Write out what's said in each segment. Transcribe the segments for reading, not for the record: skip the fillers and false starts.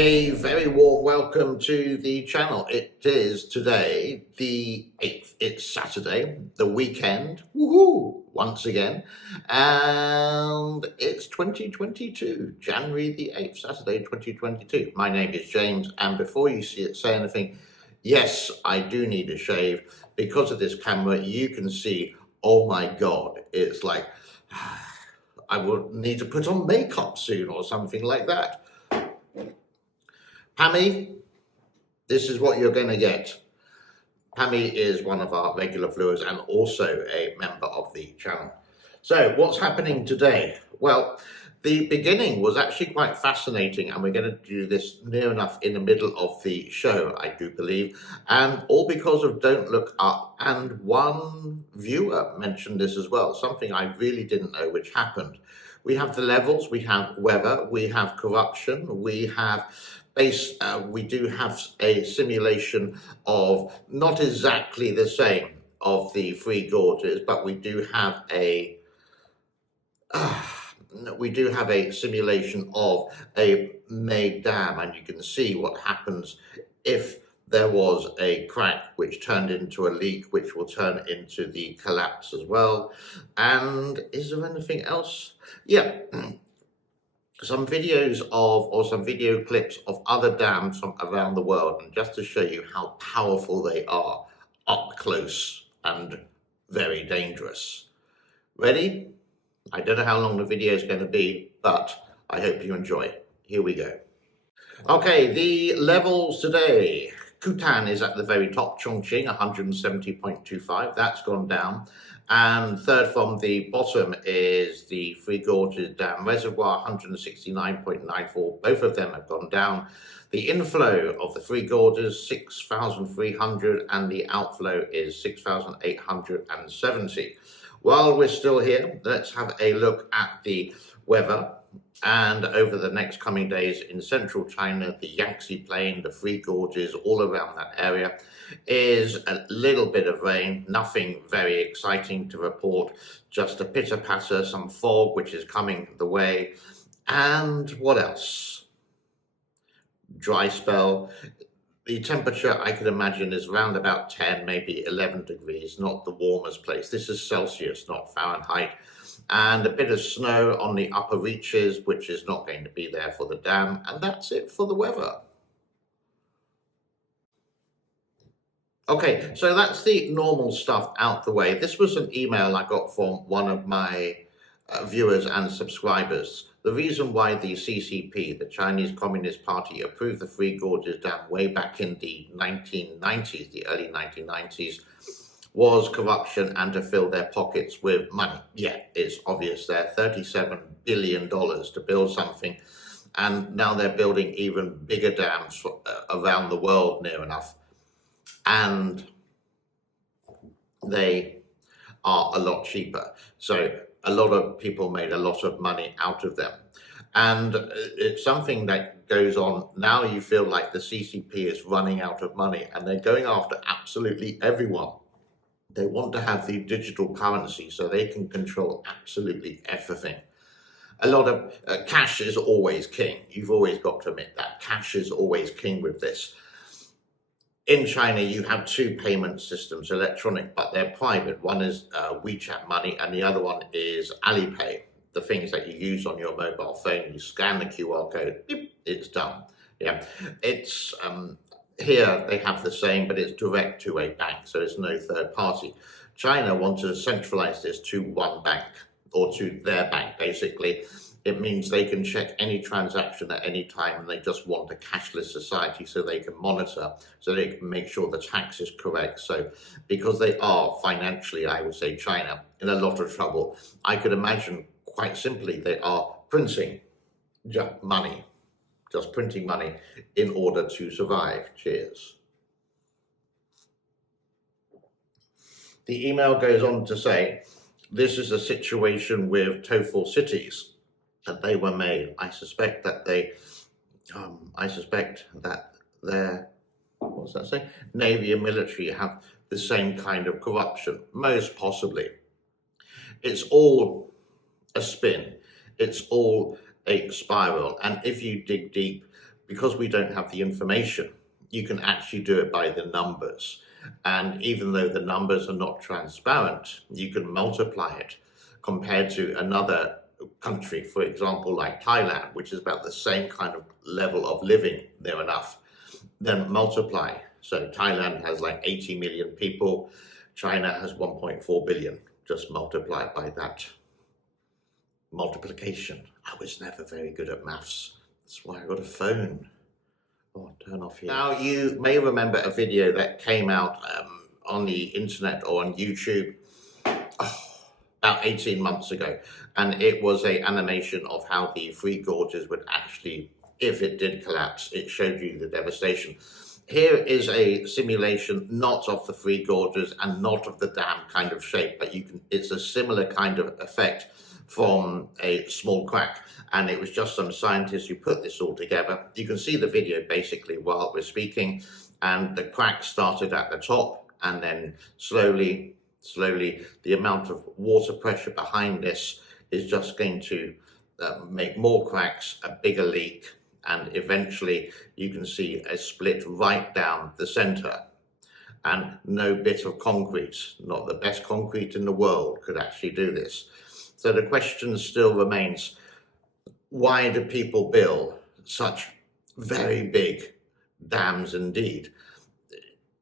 A very warm welcome to the channel. It is today the 8th. It's Saturday, the weekend, woohoo, once again, and it's 2022, January the 8th, Saturday 2022. My name is James, and before you see it say anything, yes, I do need a shave. Because of this camera, you can see, oh my God, it's like, I will need to put on makeup soon or something like that. Pammy, this is what you're going to get. Pammy is one of our regular viewers and also a member of the channel. So what's happening today? Well, the beginning was actually quite fascinating, and we're going to do this near enough in the middle of the show, I do believe, and all because of Don't Look Up, and one viewer mentioned this as well, something I really didn't know which happened. We have the levels, we have weather, we have corruption, we have we do have a simulation of not exactly the same of the Three Gorges, but we do have a simulation of a made dam, and you can see what happens if there was a crack which turned into a leak, which will turn into the collapse as well. And is there anything else? Yeah. Some videos or some video clips of other dams from around the world, and just to show you how powerful they are up close and very dangerous. Ready? I don't know how long the video is going to be, but I hope you enjoy. Here we go. Okay, the levels today. Kutan is at the very top, Chongqing 170.25, that's gone down. And third from the bottom is the Three Gorges Dam Reservoir, 169.94. Both of them have gone down. The inflow of the Three Gorges, 6,300, and the outflow is 6,870. While we're still here, let's have a look at the weather. And over the next coming days in central China, the Yangtze Plain, the Three Gorges, all around that area, is a little bit of rain, nothing very exciting to report, just a pitter-patter, some fog which is coming the way. And what else? Dry spell. The temperature, I could imagine, is around about 10, maybe 11 degrees, not the warmest place. This is Celsius, not Fahrenheit. And a bit of snow on the upper reaches, which is not going to be there for the dam. And that's it for the weather. Okay, so that's the normal stuff out the way. This was an email I got from one of my viewers and subscribers. The reason why the CCP, the Chinese Communist Party, approved the Three Gorges Dam way back in the 1990s, the early 1990s, was corruption and to fill their pockets with money. Yeah, it's obvious there, $37 billion to build something. And now they're building even bigger dams around the world near enough. And they are a lot cheaper. So a lot of people made a lot of money out of them. And it's something that goes on. Now you feel like the CCP is running out of money and they're going after absolutely everyone. They want to have the digital currency so they can control absolutely everything. A lot of cash is always king. You've always got to admit that. Cash is always king with this. In China, you have two payment systems, electronic, but they're private. One is WeChat Money and the other one is Alipay, the things that you use on your mobile phone. You scan the QR code, beep, it's done. Yeah, it's here they have the same, but it's direct to a bank, so it's no third party. China wants to centralize this to one bank, or to their bank, basically. It means they can check any transaction at any time, and they just want a cashless society so they can monitor, so they can make sure the tax is correct. So because they are financially, I would say, China, in a lot of trouble, I could imagine quite simply they are printing money. Just printing money in order to survive. Cheers. The email goes on to say, this is a situation with TOEFL cities, that they were made. I suspect that their, what's that say? Navy and military have the same kind of corruption, most possibly. It's all a spin. It's all a spiral. And if you dig deep, because we don't have the information, you can actually do it by the numbers. And even though the numbers are not transparent, you can multiply it compared to another country, for example, like Thailand, which is about the same kind of level of living near enough, then multiply. So Thailand has like 80 million people, China has 1.4 billion. Just multiply it by that multiplication. I was never very good at maths. That's why I got a phone. Oh, turn off here. Now, you may remember a video that came out on the internet or on YouTube about 18 months ago. And it was an animation of how the Three Gorges would actually, if it did collapse, it showed you the devastation. Here is a simulation not of the Three Gorges and not of the dam kind of shape, but it's a similar kind of effect from a small crack. And it was just some scientists who put this all together. You can see the video basically while we're speaking, and the crack started at the top, and then slowly, the amount of water pressure behind this is just going to make more cracks, a bigger leak, and eventually you can see a split right down the center. And no bit of concrete, not the best concrete in the world, could actually do this. So the question still remains, why do people build such very big dams indeed?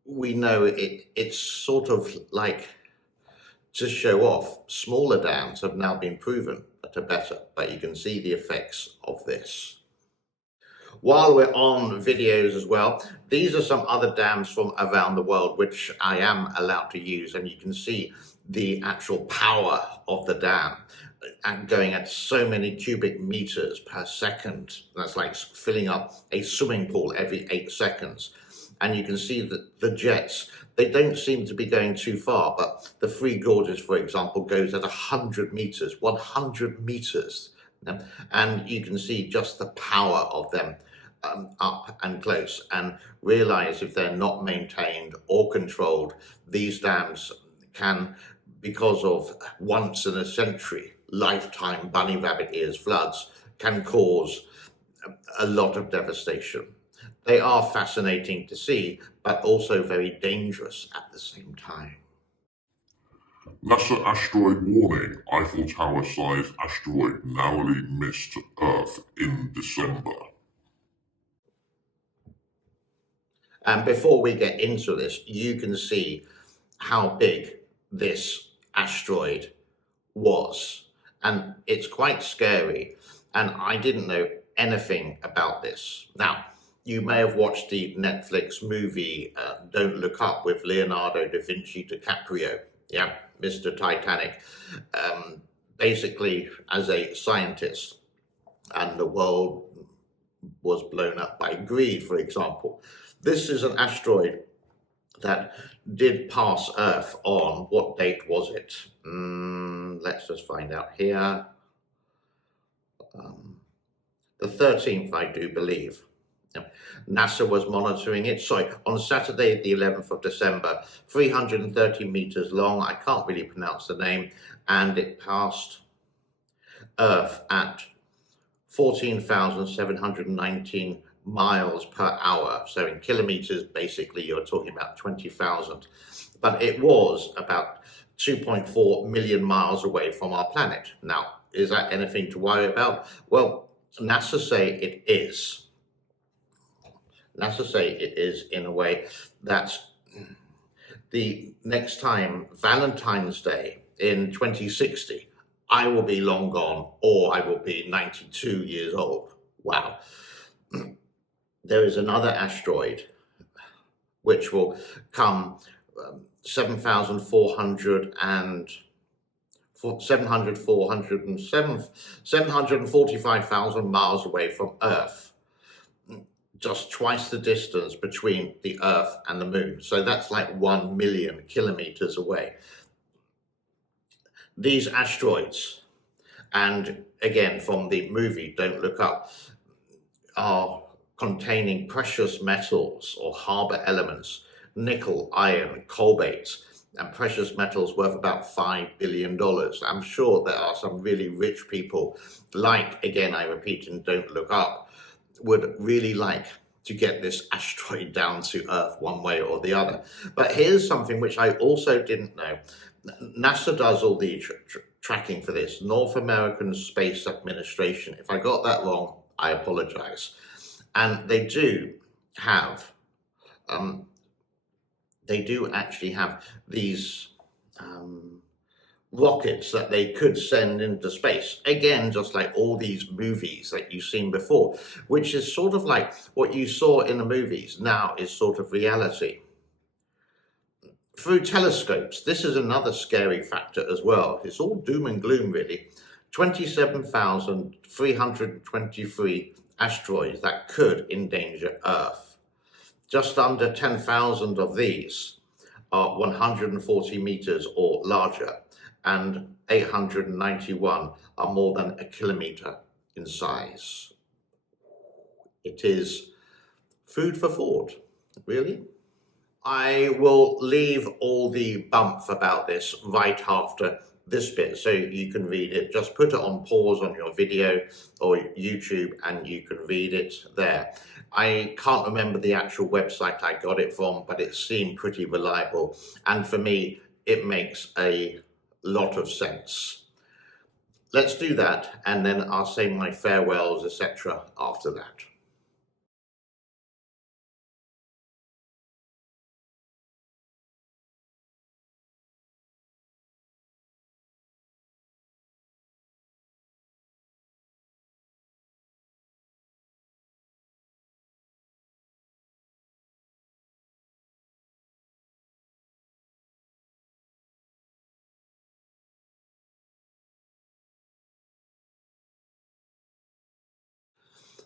We know it's sort of like to show off. Smaller dams have now been proven to better, but you can see the effects of this. While we're on videos as well, these are some other dams from around the world which I am allowed to use, and you can see the actual power of the dam and going at so many cubic meters per second. That's like filling up a swimming pool every 8 seconds. And you can see that the jets, they don't seem to be going too far, but the Three Gorges, for example, goes at 100 meters, 100 meters. And you can see just the power of them up and close, and realize if they're not maintained or controlled, these dams can, because of once in a century lifetime bunny rabbit ears floods, can cause a lot of devastation. They are fascinating to see, but also very dangerous at the same time. NASA asteroid warning. Eiffel Tower sized asteroid narrowly missed Earth in December. And before we get into this, you can see how big this asteroid was. And it's quite scary. And I didn't know anything about this. Now, you may have watched the Netflix movie Don't Look Up with Leonardo da Vinci DiCaprio. Yeah, Mr. Titanic. Basically, as a scientist, and the world was blown up by greed, for example. This is an asteroid that did pass Earth on, what date was it? Let's just find out here. The 13th, I do believe. NASA was monitoring it. Sorry, on Saturday, the 11th of December, 330 meters long. I can't really pronounce the name. And it passed Earth at 14,719 miles per hour. So in kilometers, basically, you're talking about 20,000. But it was about 2.4 million miles away from our planet. Now, is that anything to worry about? Well, NASA say it is. NASA say it is in a way that the next time, Valentine's Day in 2060, I will be long gone, or I will be 92 years old. Wow. There is another asteroid which will come 745,000 miles away from Earth. Just twice the distance between the Earth and the Moon. So that's like 1 million kilometers away. These asteroids, and again from the movie Don't Look Up, are containing precious metals or harbor elements, nickel, iron, cobalt, and precious metals worth about $5 billion. I'm sure there are some really rich people, like, again, I repeat, in Don't Look Up, would really like to get this asteroid down to Earth one way or the other. But here's something which I also didn't know. NASA does all the tracking for this, North American Space Administration. If I got that wrong, I apologize. And they do have, they do actually have these rockets that they could send into space. Again, just like all these movies that you've seen before, which is sort of like what you saw in the movies now is sort of reality. Through telescopes, this is another scary factor as well. It's all doom and gloom, really. 27,323 asteroids that could endanger Earth. Just under 10,000 of these are 140 meters or larger, and 891 are more than a kilometer in size. It is food for thought, really. I will leave all the bump about this right after this bit so you can read it. Just put it on pause on your video or YouTube and you can read it there. I can't remember the actual website I got it from, but it seemed pretty reliable. And for me, it makes a lot of sense. Let's do that, and then I'll say my farewells, etc. after that.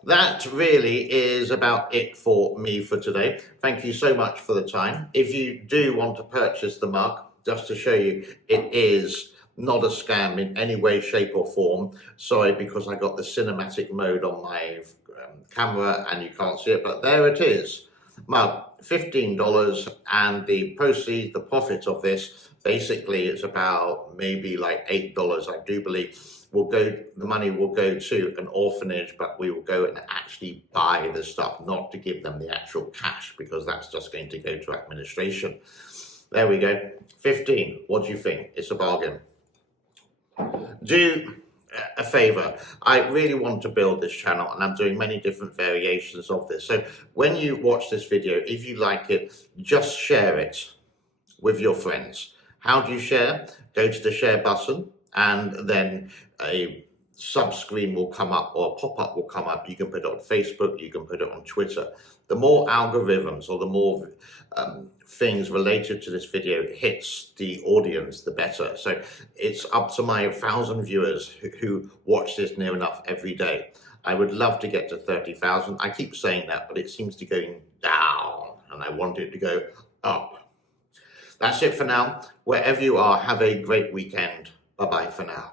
That really is about it for me for today. Thank you so much for the time. If you do want to purchase the mug, just to show you, it is not a scam in any way, shape or form. Sorry, because I got the cinematic mode on my camera and you can't see it, but there it is. Mug, $15, and the proceeds, the profit of this, basically it's about maybe like $8, I do believe, will go, the money will go to an orphanage, but we will go and actually buy the stuff, not to give them the actual cash, because that's just going to go to administration. There we go. 15. What do you think? It's a bargain. Do a favor. I really want to build this channel, and I'm doing many different variations of this. So when you watch this video, if you like it, just share it with your friends. How do you share? Go to the share button, and then a sub-screen will come up, or a pop-up will come up. You can put it on Facebook, you can put it on Twitter. The more algorithms or the more things related to this video hits the audience, the better. So it's up to my 1,000 viewers who watch this near enough every day. I would love to get to 30,000. I keep saying that, but it seems to be going down, and I want it to go up. That's it for now. Wherever you are, have a great weekend. Bye-bye for now.